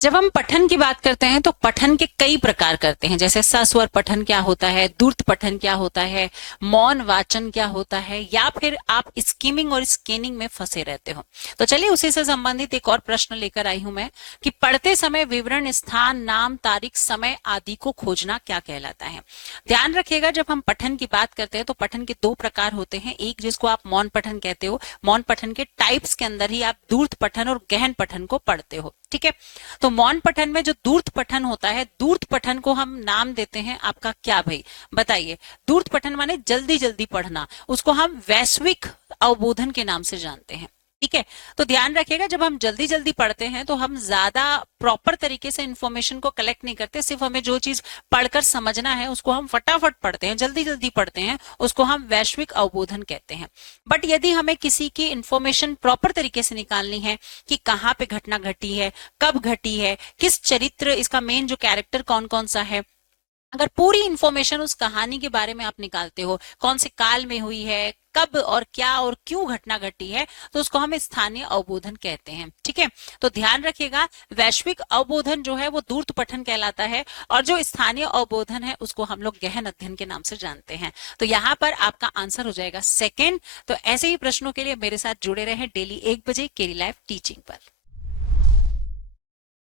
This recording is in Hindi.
जब हम पठन की बात करते हैं तो पठन के कई प्रकार करते हैं, जैसे सस्वर पठन क्या होता है, दूरत पठन क्या होता है, मौन वाचन क्या होता है, या फिर आप स्किमिंग और स्कैनिंग में फंसे रहते हो। तो चलिए उसी से संबंधित एक और प्रश्न लेकर आई हूं मैं कि पढ़ते समय विवरण, स्थान, नाम, तारीख, समय आदि को खोजना क्या कहलाता है। ध्यान रखिएगा, जब हम पठन की बात करते हैं तो पठन के दो प्रकार होते हैं। एक जिसको आप मौन पठन कहते हो, मौन पठन के टाइप्स के अंदर ही आप दूरत पठन और गहन पठन को पढ़ते हो, ठीक है। तो मौन पठन में जो दूरत पठन होता है, दूरत पठन को हम नाम देते हैं आपका क्या भाई, बताइए। दूरत पठन माने जल्दी जल्दी पढ़ना, उसको हम वैश्विक अवबोधन के नाम से जानते हैं, ठीक है। तो ध्यान रखिएगा, जब हम जल्दी जल्दी पढ़ते हैं तो हम ज्यादा प्रॉपर तरीके से इंफॉर्मेशन को कलेक्ट नहीं करते, सिर्फ हमें जो चीज पढ़कर समझना है उसको हम फटाफट पढ़ते हैं, जल्दी जल्दी पढ़ते हैं, उसको हम वैश्विक अवबोधन कहते हैं। बट यदि हमें किसी की इंफॉर्मेशन प्रॉपर तरीके से निकालनी है कि कहाँ पे घटना घटी है, कब घटी है, किस चरित्र, इसका मेन जो कैरेक्टर कौन कौन सा है, अगर पूरी इंफॉर्मेशन उस कहानी के बारे में आप निकालते हो, कौन से काल में हुई है, कब और क्या और क्यों घटना घटी है, तो उसको हम स्थानीय अवबोधन कहते हैं, ठीक है। तो ध्यान रखिएगा, वैश्विक अवबोधन जो है वो दूरत पठन कहलाता है, और जो स्थानीय अवबोधन है उसको हम लोग गहन अध्ययन के नाम से जानते हैं। तो यहाँ पर आपका आंसर हो जाएगा सेकेंड। तो ऐसे ही प्रश्नों के लिए मेरे साथ जुड़े रहे डेली 1 बजे केरी लाइव टीचिंग पर।